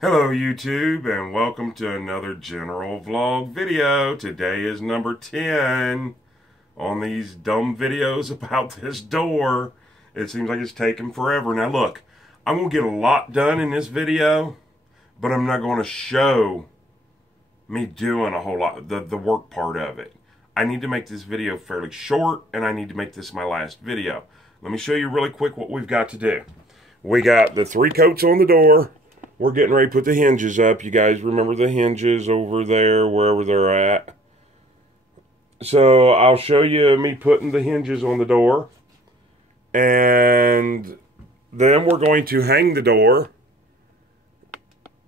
Hello YouTube, and welcome to another general vlog video. Today is number 10 on these dumb videos about this door. It seems like it's taking forever. Now look, I'm going to get a lot done in this video, but I'm not going to show me doing a whole lot, the work part of it. I need to make this video fairly short, and I need to make this my last video. Let me show you really quick what we've got to do. We got the 3 coats on the door. We're getting ready to put the hinges up. You guys remember the hinges over there, wherever they're at. So I'll show you me putting the hinges on the door. And then we're going to hang the door.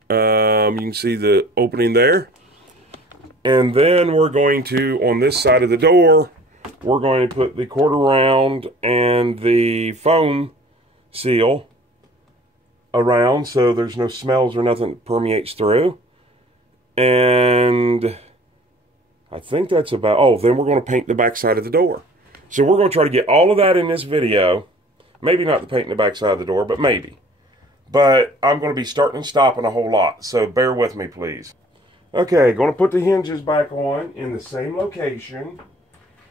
You can see the opening there. And then we're going to, on this side of the door, we're going to put the quarter round and the foam seal around so there's no smells or nothing that permeates through. And I think that's about, oh, then we're going to paint the back side of the door. So we're going to try to get all of that in this video. Maybe not the paint in the back side of the door, but maybe. But I'm going to be starting and stopping a whole lot, so bear with me, please. Okay, going to put the hinges back on in the same location.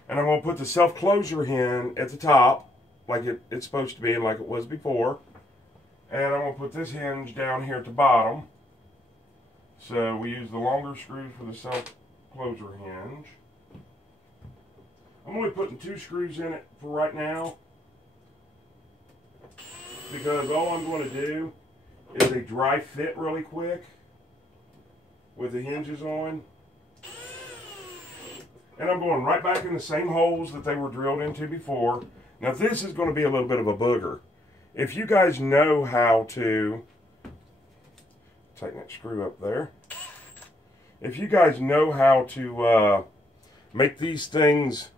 And I'm going to put the self-closure hinge at the top, like it's supposed to be and like it was before. And I'm going to put this hinge down here at the bottom. So we use the longer screws for the self-closure hinge. I'm only putting 2 screws in it for right now, because all I'm going to do is a dry fit really quick with the hinges on. And I'm going right back in the same holes that they were drilled into before. Now this is going to be a little bit of a booger. If you guys know how to, tighten that screw up there. If you guys know how to make these things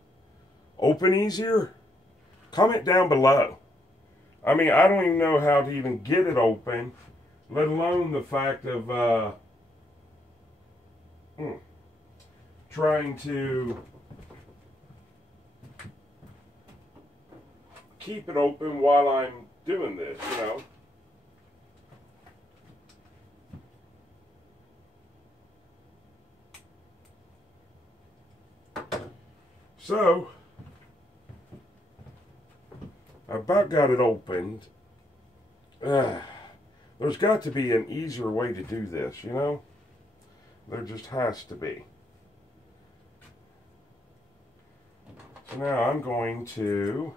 open easier, comment down below. I mean, I don't even know how to even get it open, let alone the fact of trying to keep it open while I'm doing this, you know. So, I about got it opened. There's got to be an easier way to do this, you know. There just has to be. So now I'm going to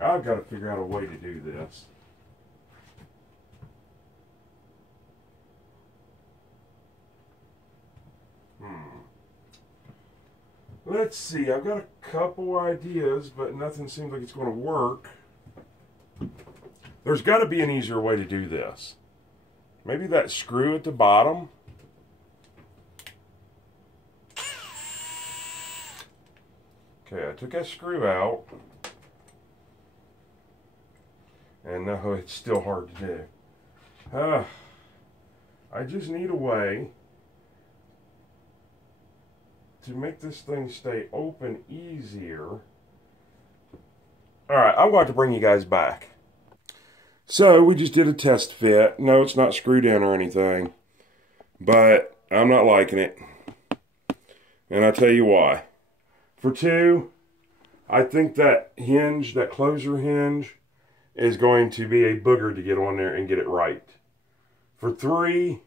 I've got to figure out a way to do this. Let's see, I've got a couple ideas, but nothing seems like it's going to work. There's got to be an easier way to do this. Maybe that screw at the bottom. Okay, I took that screw out. And no, it's still hard to do. I just need a way to make this thing stay open easier. Alright, I'm going to bring you guys back. So, we just did a test fit. No, it's not screwed in or anything. But, I'm not liking it. And I'll tell you why. For 2, I think that hinge, that closure hinge, is going to be a booger to get on there and get it right. For 3,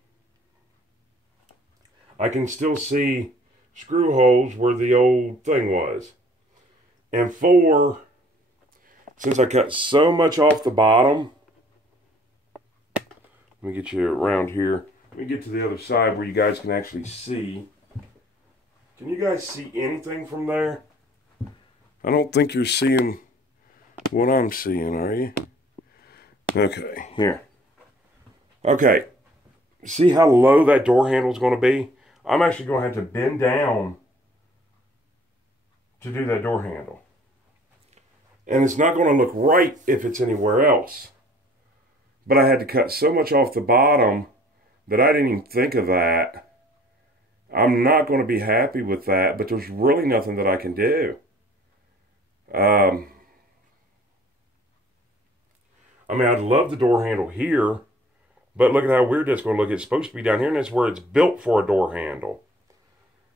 I can still see screw holes where the old thing was. And 4, since I cut so much off the bottom, let me get you around here. Let me get to the other side where you guys can actually see. Can you guys see anything from there? I don't think you're seeing what I'm seeing, are you? Okay, here. Okay, see how low that door handle is going to be? I'm actually going to have to bend down to do that door handle. And it's not going to look right if it's anywhere else. But I had to cut so much off the bottom that I didn't even think of that. I'm not going to be happy with that, but there's really nothing that I can do. I mean, I'd love the door handle here, But look at how weird that's going to look. It's supposed to be down here, and that's where it's built for a door handle.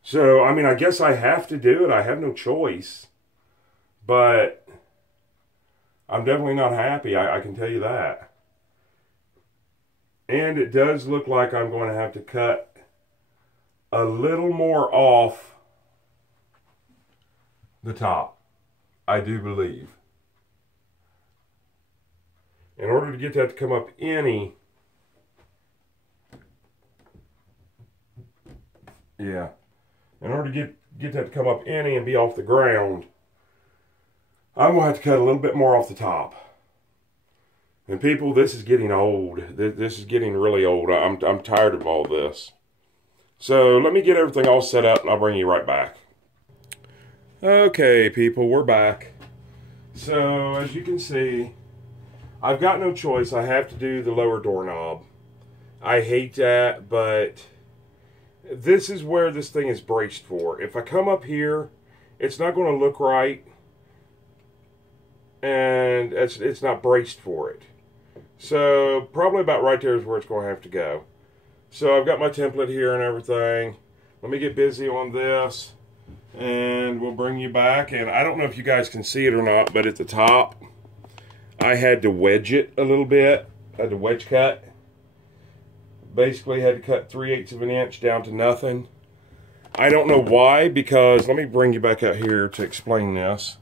So, I mean, I guess I have to do it. I have no choice. But I'm definitely not happy. I can tell you that. And it does look like I'm going to have to cut a little more off the top. I do believe. In order to get that to come up any... Yeah. In order to get that to come up any and be off the ground, I'm going to have to cut a little bit more off the top. And people, this is getting old. This is getting really old. I'm tired of all this. So let me get everything all set up and I'll bring you right back. Okay, people, we're back. So as you can see, I've got no choice. I have to do the lower doorknob. I hate that, but this is where this thing is braced for. If I come up here, it's not going to look right. And it's not braced for it. So probably about right there is where it's going to have to go. So I've got my template here and everything. Let me get busy on this and we'll bring you back. And I don't know if you guys can see it or not, but at the top I had to wedge it a little bit. I had to wedge cut. Basically had to cut 3/8 of an inch down to nothing. I don't know why, because let me bring you back out here to explain this.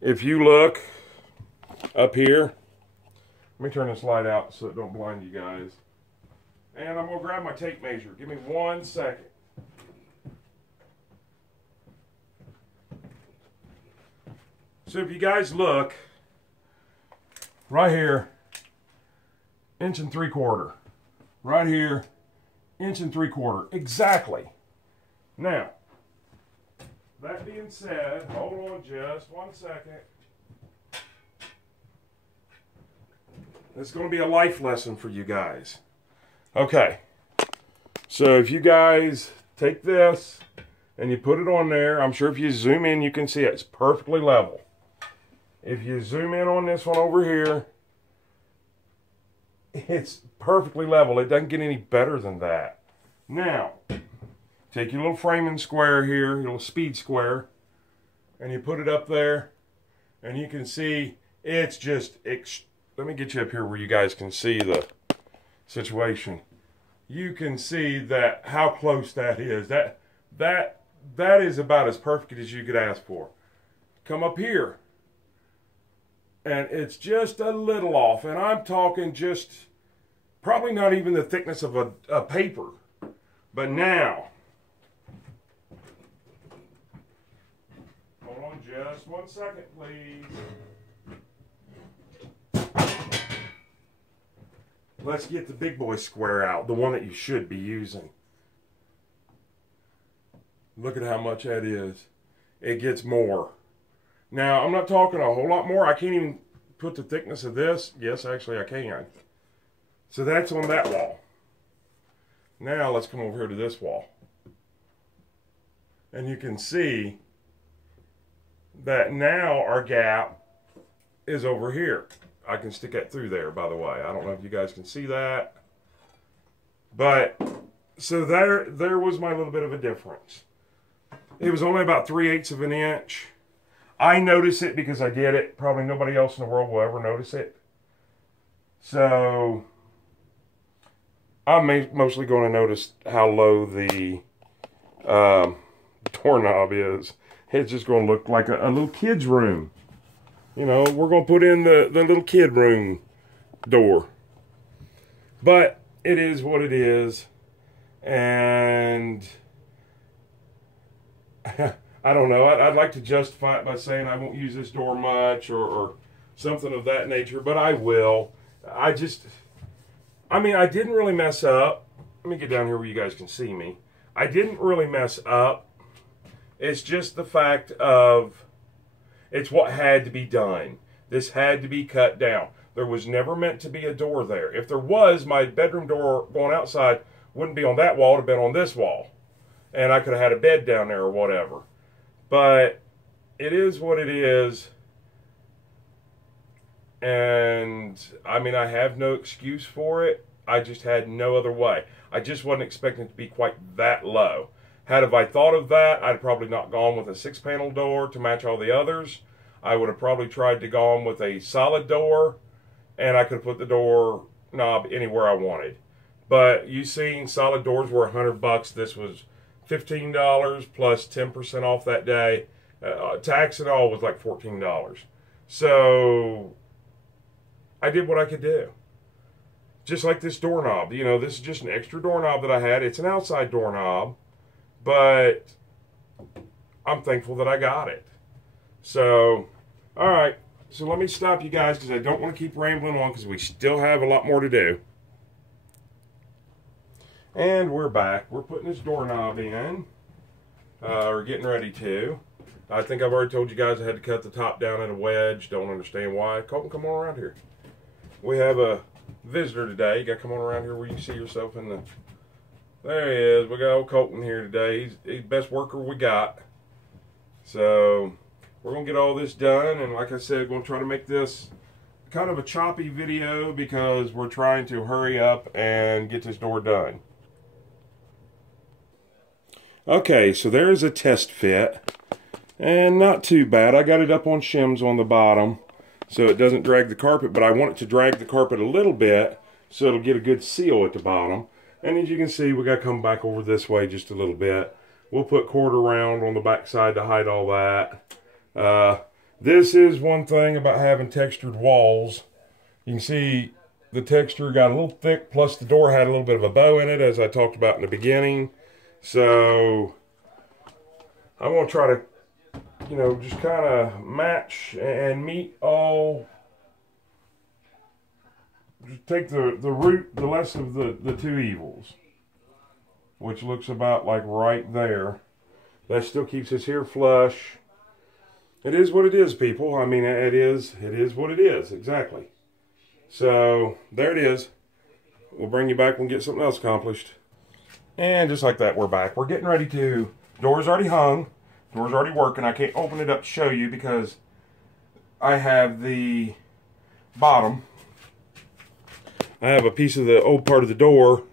If you look up here, let me turn this light out so it don't blind you guys. And I'm going to grab my tape measure. Give me 1 second. So if you guys look, right here, 1 3/4 inches. Right here, 1 3/4 inches. Exactly. Now, that being said, hold on just 1 second. It's going to be a life lesson for you guys. Okay. So if you guys take this and you put it on there, I'm sure if you zoom in, you can see it. It's perfectly level. If you zoom in on this one over here, it's perfectly level. It doesn't get any better than that. Now, take your little framing square here, your little speed square, and you put it up there, and you can see it's just... Let me get you up here where you guys can see the situation. You can see that how close that is. That is about as perfect as you could ask for. Come up here, and it's just a little off, and I'm talking just probably not even the thickness of a paper. But now, hold on just 1 second, please. Let's get the big boy square out, the one that you should be using. Look at how much that is. It gets more. Now, I'm not talking a whole lot more. I can't even put the thickness of this. Yes, actually I can. So that's on that wall. Now let's come over here to this wall. And you can see that now our gap is over here. I can stick that through there, by the way. I don't know if you guys can see that. But, so there was my little bit of a difference. It was only about 3/8 of an inch. I notice it because I did it. Probably nobody else in the world will ever notice it. So, I'm mostly going to notice how low the doorknob is. It's just going to look like a little kid's room. You know, we're going to put in the little kid room door. But it is what it is. And I don't know. I'd like to justify it by saying I won't use this door much or something of that nature. But I will. I mean, I didn't really mess up. Let me get down here where you guys can see me. I didn't really mess up. It's just the fact of... It's what had to be done. This had to be cut down. There was never meant to be a door there. If there was, my bedroom door going outside wouldn't be on that wall. It would have been on this wall. And I could have had a bed down there or whatever. But it is what it is. And I mean, I have no excuse for it. I just had no other way. I just wasn't expecting it to be quite that low. Had I thought of that, I'd probably not gone with a 6-panel door to match all the others. I would have probably tried to go on with a solid door, and I could have put the door knob anywhere I wanted. But you seen solid doors were $100. This was $15 plus 10% off that day. Tax and all was like $14. So I did what I could do. Just like this doorknob. You know, this is just an extra doorknob that I had. It's an outside doorknob, but I'm thankful that I got it. So, all right. So let me stop you guys because I don't want to keep rambling on because we still have a lot more to do. And we're back. We're putting this doorknob in. We're getting ready to. I think I've already told you guys I had to cut the top down at a wedge. Don't understand why. Colton, come on around here. We have a visitor today. You got to come on around here where you see yourself in the... There he is. We got old Colton here today. He's the best worker we got. So we're going to get all this done. And like I said, we're going to try to make this kind of a choppy video because we're trying to hurry up and get this door done. Okay, so there's a test fit. And not too bad. I got it up on shims on the bottom so it doesn't drag the carpet, but I want it to drag the carpet a little bit so it'll get a good seal at the bottom. And as you can see, we got to come back over this way just a little bit. We'll put quarter round on the back side to hide all that. This is one thing about having textured walls. You can see the texture got a little thick, plus the door had a little bit of a bow in it, as I talked about in the beginning. So I'm going to try to, you know, just kind of match and meet all. Just take the root, the less of the two evils, which looks about like right there. That still keeps us here flush. It is what it is, people. I mean, it is what it is, exactly. So there it is. We'll bring you back and get something else accomplished. And just like that, we're back. We're getting ready to. Door's already hung. Door's already working. I can't open it up to show you because I have the bottom. I have a piece of the old part of the door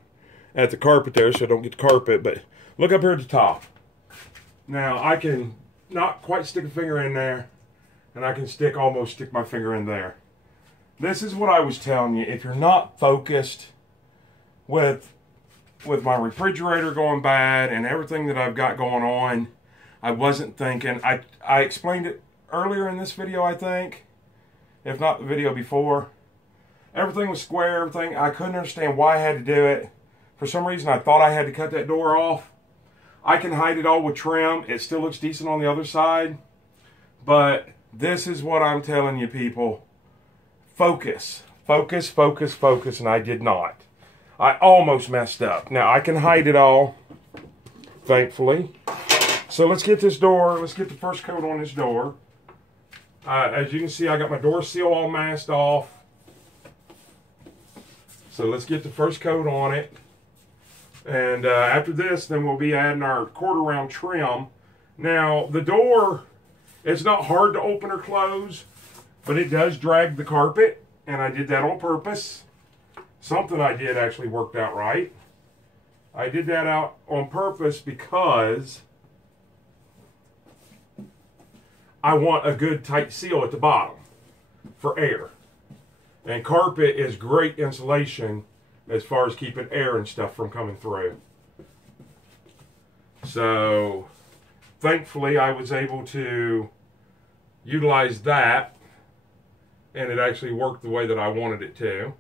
at the carpet there so I don't get the carpet. But look up here at the top. Now I can not quite stick a finger in there. And I can almost stick my finger in there. This is what I was telling you. If you're not focused with my refrigerator going bad and everything that I've got going on, I wasn't thinking. I explained it earlier in this video, I think, if not the video before. Everything was square, everything. I couldn't understand why I had to do it. For some reason, I thought I had to cut that door off. I can hide it all with trim. It still looks decent on the other side. But this is what I'm telling you, people. Focus. Focus, focus, focus, and I did not. I almost messed up. Now, I can hide it all, thankfully. So let's get this door, let's get the first coat on this door. As you can see, I got my door seal all masked off. So let's get the first coat on it. And after this, then we'll be adding our quarter round trim. Now, the door, it's not hard to open or close, but it does drag the carpet, and I did that on purpose. Something I did actually worked out right. I did that out on purpose because I want a good tight seal at the bottom for air. And carpet is great insulation as far as keeping air and stuff from coming through. So thankfully I was able to utilize that, and it actually worked the way that I wanted it to.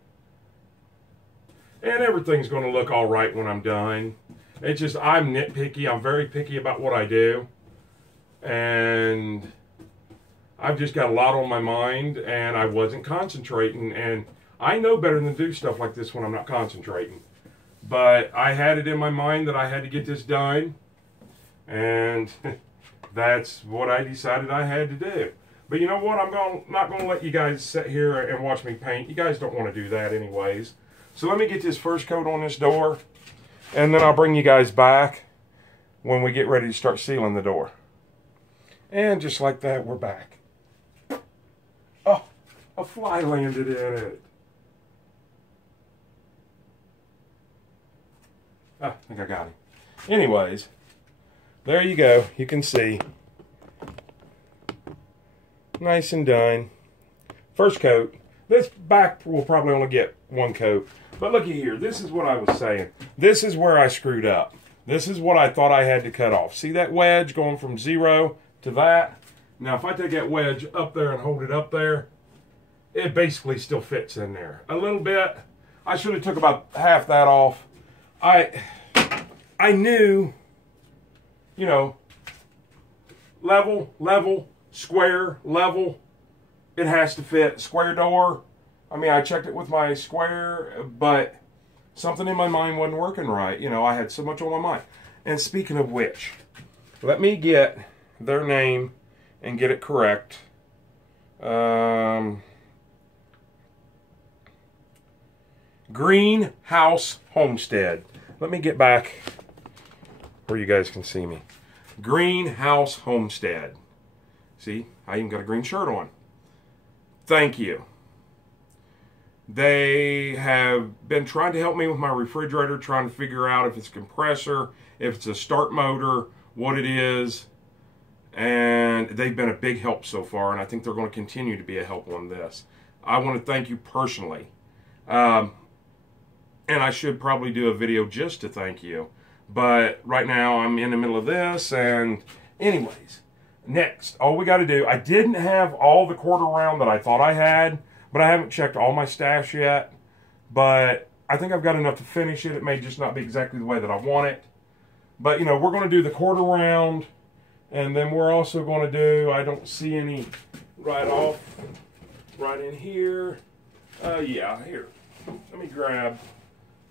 And everything's going to look all right when I'm done. It's just, I'm nitpicky. I'm very picky about what I do. And I've just got a lot on my mind, and I wasn't concentrating. And I know better than to do stuff like this when I'm not concentrating. But I had it in my mind that I had to get this done. And that's what I decided I had to do. But you know what? I'm not going to let you guys sit here and watch me paint. You guys don't want to do that anyways. So let me get this first coat on this door, and then I'll bring you guys back when we get ready to start sealing the door. And just like that, we're back. Oh, A fly landed in it. Ah, I think I got him. Anyways, there you go. You can see. Nice and done. First coat. This back will probably only get one coat. But looky here. This is what I was saying. This is where I screwed up. This is what I thought I had to cut off. See that wedge going from 0 to that? Now, if I take that wedge up there and hold it up there, it basically still fits in there. A little bit. I should have took about half that off. I knew, you know, level, square, level. It has to fit. Square door. I mean, I checked it with my square, but something in my mind wasn't working right. You know, I had so much on my mind. And speaking of which, let me get their name and get it correct. Greenhouse Homestead. Let me get back where you guys can see me. Greenhouse Homestead. See, I even got a green shirt on. Thank you. They have been trying to help me with my refrigerator, trying to figure out if it's a compressor, if it's a start motor, what it is. And they've been a big help so far, and I think they're going to continue to be a help on this. I want to thank you personally. And I should probably do a video just to thank you. But right now I'm in the middle of this, and anyways, next, all we got to do, I didn't have all the quarter round that I thought I had, but I haven't checked all my stash yet. But I think I've got enough to finish it. It may just not be exactly the way that I want it. But, you know, we're going to do the quarter round, and then we're also going to do, I don't see any right off, right in here. Yeah, here. Let me grab.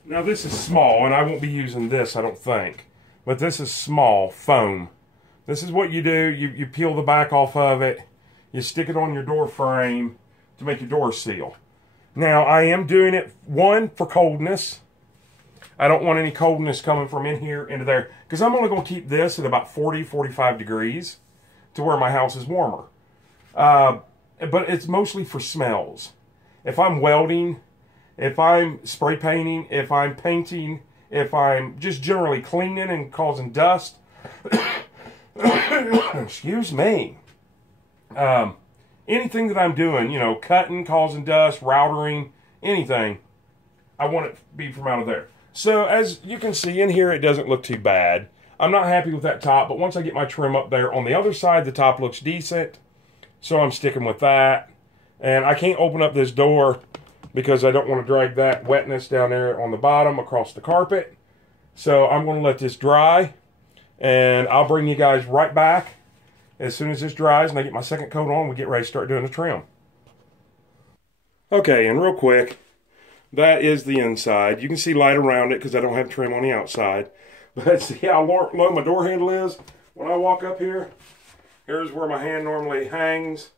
Now this is small, and I won't be using this, I don't think. But this is small foam. This is what you do. You peel the back off of it. You stick it on your door frame to make your door seal. Now, I am doing it, one, for coldness. I don't want any coldness coming from in here into there. Because I'm only going to keep this at about 40, 45 degrees to where my house is warmer. But it's mostly for smells. If I'm welding, if I'm spray painting, if I'm painting, if I'm just generally cleaning and causing dust, excuse me, anything that I'm doing, you know, cutting, causing dust, routering, anything, I want it to be from out of there. So as you can see in here, it doesn't look too bad. I'm not happy with that top, but once I get my trim up there, on the other side, the top looks decent. So I'm sticking with that. And I can't open up this door because I don't want to drag that wetness down there on the bottom across the carpet. So I'm going to let this dry, and I'll bring you guys right back as soon as this dries and I get my second coat on. We get ready to start doing the trim. Okay, and real quick, that is the inside. You can see light around it because I don't have trim on the outside. But see how low my door handle is? When I walk up here, here's where my hand normally hangs.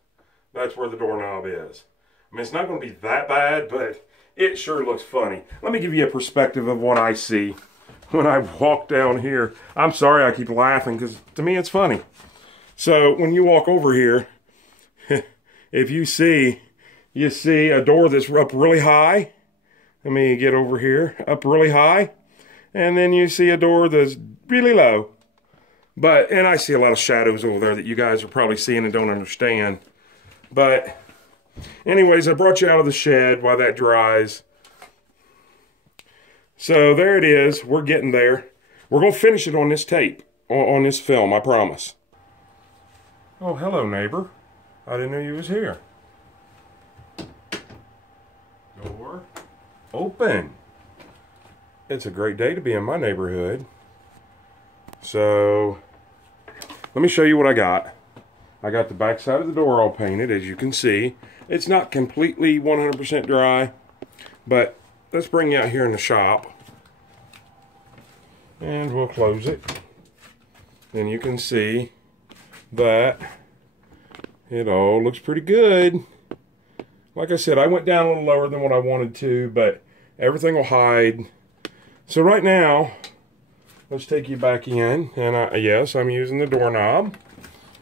That's where the doorknob is. I mean, it's not going to be that bad, but it sure looks funny. Let me give you a perspective of what I see when I walk down here. I'm sorry I keep laughing because to me it's funny. So when you walk over here, if you see a door that's up really high. Let me get over here, up really high. And then you see a door that's really low. And I see a lot of shadows over there that you guys are probably seeing and don't understand. But anyways, I brought you out of the shed while that dries. So there it is. We're getting there. We're going to finish it on this tape, on this film, I promise. Oh, hello, neighbor. I didn't know you was here. Door open. It's a great day to be in my neighborhood. So, let me show you what I got. I got the back side of the door all painted, as you can see. It's not completely 100% dry, but let's bring you out here in the shop. And we'll close it. And you can see that it all looks pretty good. Like I said, I went down a little lower than what I wanted to, but everything will hide. So right now, let's take you back in. And yes, I'm using the doorknob.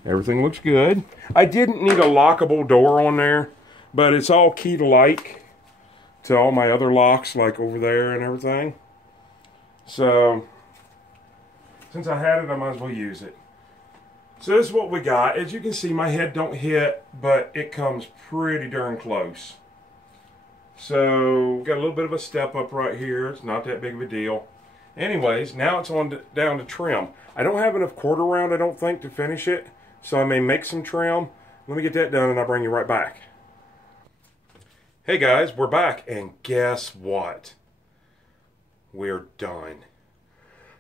Everything looks good. I didn't need a lockable door on there, But it's all key-to-like to all my other locks, like over there and everything. So, since I had it, I might as well use it. So this is what we got. As you can see, my head don't hit, but it comes pretty darn close. So, got a little bit of a step up right here. It's not that big of a deal. Anyways, now it's on down to trim. I don't have enough quarter round, I don't think, to finish it. So I may make some trim. Let me get that done and I'll bring you right back. Hey guys, we're back. And guess what? We're done.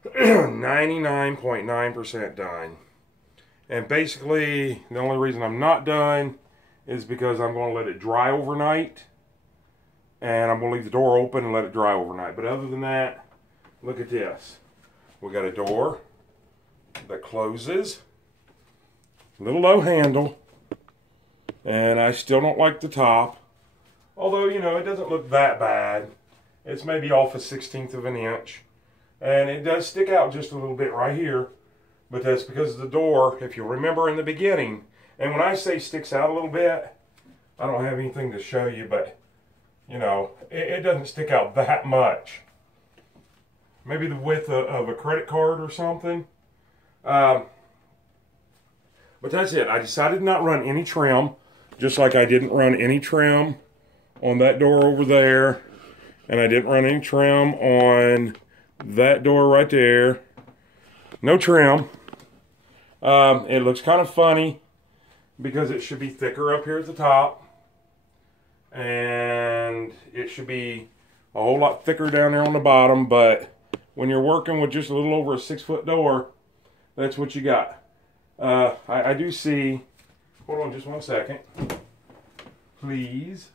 99.9% done. And basically, the only reason I'm not done is because I'm going to let it dry overnight. And I'm going to leave the door open and let it dry overnight. But other than that, look at this. We got a door that closes. A little low handle. And I still don't like the top. Although, you know, it doesn't look that bad. It's maybe off a 1/16 of an inch. And it does stick out just a little bit right here. But that's because of the door, if you remember in the beginning. And when I say sticks out a little bit, I don't have anything to show you, but, you know, it doesn't stick out that much. Maybe the width of a credit card or something. But that's it. I decided to not run any trim, just like I didn't run any trim on that door over there. And I didn't run any trim on that door right there. No trim. It looks kind of funny because it should be thicker up here at the top. And it should be a whole lot thicker down there on the bottom. But when you're working with just a little over a 6-foot door, that's what you got. I do see, hold on just one second, please.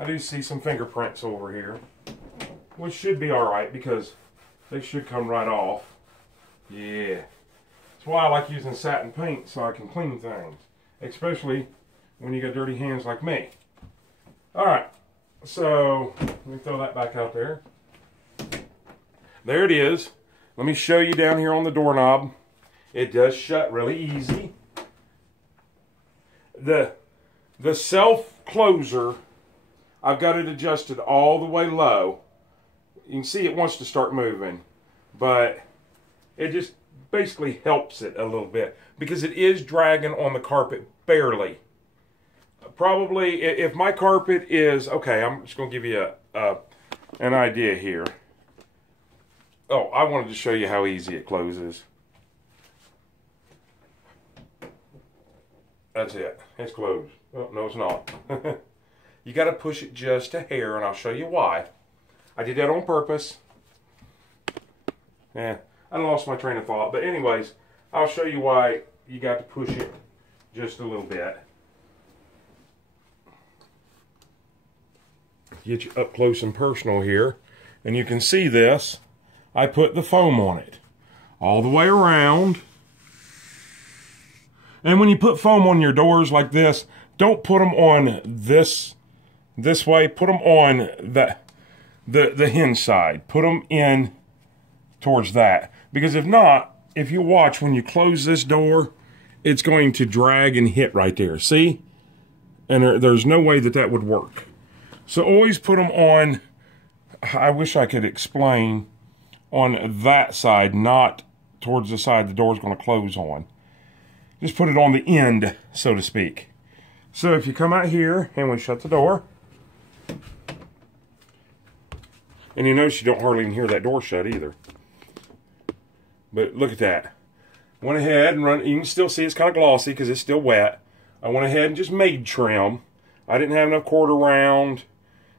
I do see some fingerprints over here, which should be alright because they should come right off. Yeah. That's why I like using satin paint, so I can clean things, especially when you got dirty hands like me. Alright, so let me throw that back out there. There it is. Let me show you down here on the doorknob. It does shut really easy. The self-closer, I've got it adjusted all the way low. You can see it wants to start moving, but it just basically helps it a little bit because it is dragging on the carpet barely. Probably, if my carpet is, okay, I'm just going to give you an idea here. Oh, I wanted to show you how easy it closes. That's it. It's closed. Oh, no, it's not. You got to push it just a hair, and I'll show you why. I did that on purpose. Yeah, I lost my train of thought. But anyways, I'll show you why you got to push it just a little bit. Get you up close and personal here. And you can see this. I put the foam on it all the way around. And when you put foam on your doors like this, don't put them on this way. Put them on the hinge side. Put them in towards that. Because if not, if you watch, when you close this door, it's going to drag and hit right there. See? And there's no way that would work. So always put them on, I wish I could explain, on that side, not towards the side the door's going to close on. Just put it on the end, so to speak. So if you come out here and we shut the door, and you notice you don't hardly even hear that door shut either. But look at that. Went ahead and run, you can still see it's kind of glossy because it's still wet. I went ahead and just made trim. I didn't have enough quarter round,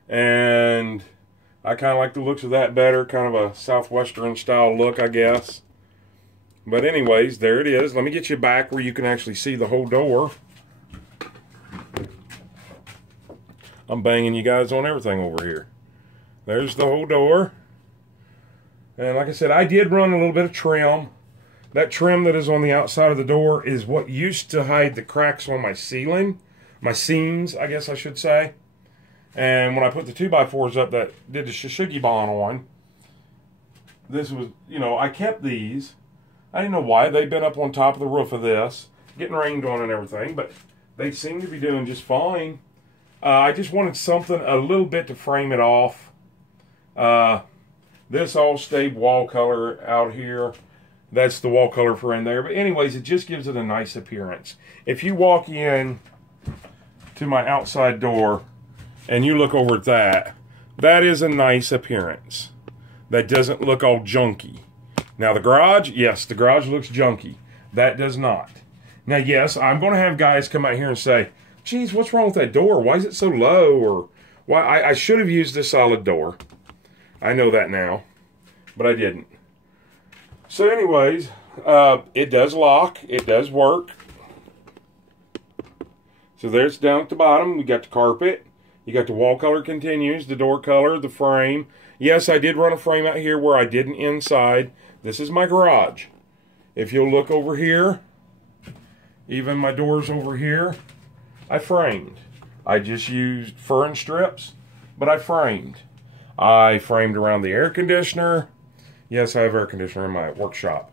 and I kind of like the looks of that better, kind of a Southwestern style look, I guess. But anyways, there it is. Let me get you back where you can actually see the whole door. I'm banging you guys on everything over here. There's the whole door. And like I said, I did run a little bit of trim. That trim that is on the outside of the door is what used to hide the cracks on my ceiling. My seams, I guess I should say. And when I put the 2x4s up that did the Shishigibon on, this was, you know, I kept these. I didn't know why. They'd been up on top of the roof of this. getting rained on and everything, but they seem to be doing just fine. I just wanted something a little bit to frame it off. This Allstate wall color out here, that's the wall color for in there. But anyways, it just gives it a nice appearance. If you walk in to my outside door and you look over at that, that is a nice appearance. That doesn't look all junky. Now the garage, yes, the garage looks junky. That does not. Now, yes, I'm going to have guys come out here and say, geez, what's wrong with that door? Why is it so low? Or why I should have used a solid door. I know that now, but I didn't. So anyways, it does lock. It does work. So there's down at the bottom. We got the carpet. You got the wall color continues, the door color, the frame. Yes, I did run a frame out here where I didn't inside. This is my garage. If you'll look over here, even my doors over here, I framed. I just used fern strips, but I framed. I framed around the air conditioner. Yes, I have air conditioner in my workshop.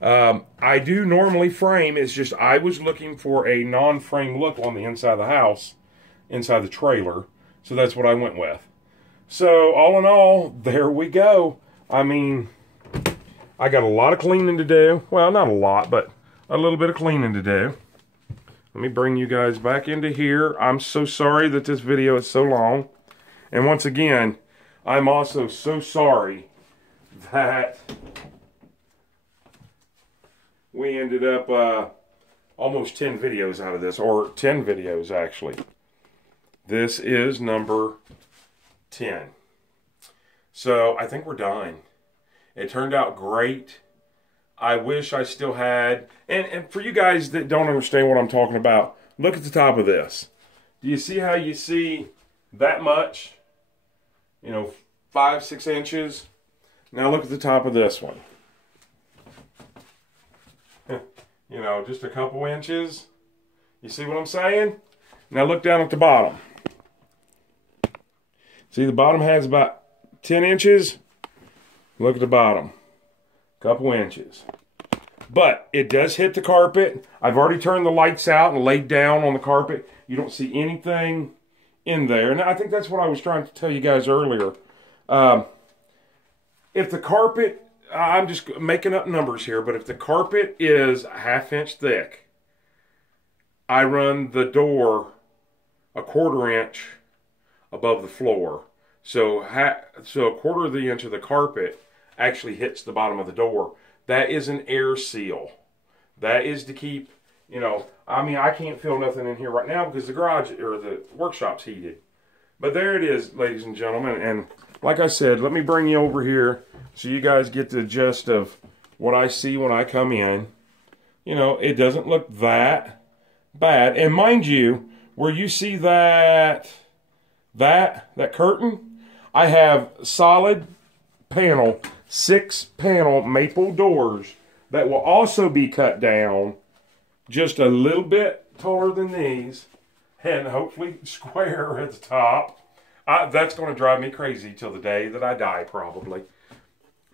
I do normally frame. It's just I was looking for a non-frame look on the inside of the house, inside the trailer. So that's what I went with. So all in all, there we go. I mean, I got a lot of cleaning to do. Well, not a lot, but a little bit of cleaning to do. Let me bring you guys back into here. I'm so sorry that this video is so long. And once again, I'm also so sorry that we ended up almost 10 videos out of this, or 10 videos actually. This is number 10. So I think we're done. It turned out great. I wish I still had, and for you guys that don't understand what I'm talking about, look at the top of this. Do you see how you see that much? You know, 5-6 inches. Now look at the top of this one. You know, just a couple inches. You see what I'm saying? Now look down at the bottom. See, the bottom has about 10 inches. Look at the bottom. Couple inches. But it does hit the carpet. I've already turned the lights out and laid down on the carpet. You don't see anything in there. And I think that's what I was trying to tell you guys earlier. If the carpet, I'm just making up numbers here, but if the carpet is a 1/2 inch thick, I run the door a 1/4 inch above the floor. So a 1/4 of the inch of the carpet actually hits the bottom of the door. That is an air seal. That is to keep, you know, I mean, I can't feel nothing in here right now because the garage or the workshop's heated. But there it is, ladies and gentlemen. And like I said, let me bring you over here so you guys get the gist of what I see when I come in. You know, it doesn't look that bad. And mind you, where you see that curtain, I have solid panel, 6-panel maple doors that will also be cut down just a little bit taller than these and hopefully square at the top. That's going to drive me crazy till the day that I die, probably,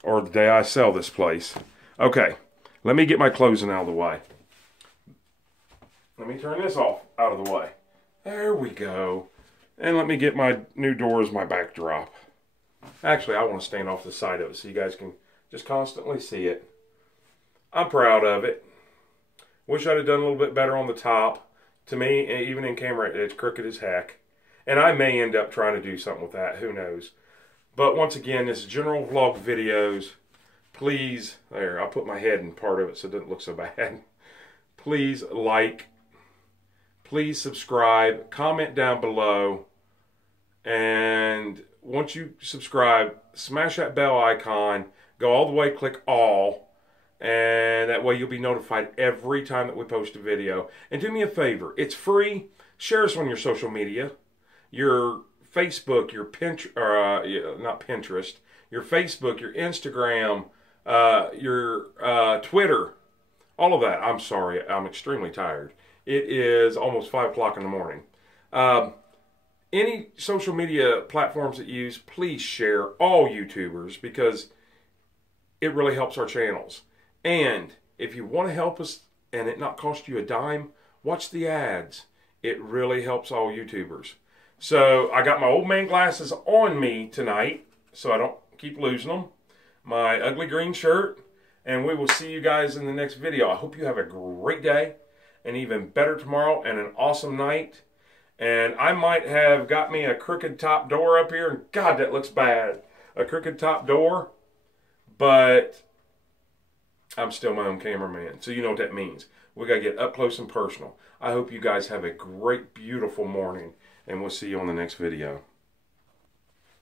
or the day I sell this place. Okay, let me get my closing out of the way. Let me turn this off out of the way. There we go. And let me get my new door as my backdrop. Actually, I want to stand off the side of it so you guys can just constantly see it. I'm proud of it. Wish I'd have done a little bit better on the top. To me, even in camera, it's crooked as heck. And I may end up trying to do something with that. Who knows? But once again, this is General Vlog Videos. Please, there, I'll put my head in part of it so it doesn't look so bad. Please like. Please subscribe. Comment down below. And once you subscribe, smash that bell icon. Go all the way, click all. And that way you'll be notified every time that we post a video. And do me a favor. It's free. Share us on your social media. Your Facebook, your Pinterest, not Pinterest. Your Facebook, your Instagram, your Twitter. All of that. I'm sorry. I'm extremely tired. It is almost 5 o'clock in the morning. Any social media platforms that you use, please share, all YouTubers, because it really helps our channels. And if you want to help us and it not cost you a dime, watch the ads. It really helps all YouTubers. So I got my old man glasses on me tonight so I don't keep losing them. My ugly green shirt, and we will see you guys in the next video. I hope you have a great day, and even better tomorrow, and an awesome night. And I might have got me a crooked top door up here. God, that looks bad. A crooked top door. But I'm still my own cameraman. So you know what that means. We got to get up close and personal. I hope you guys have a great, beautiful morning. And we'll see you on the next video.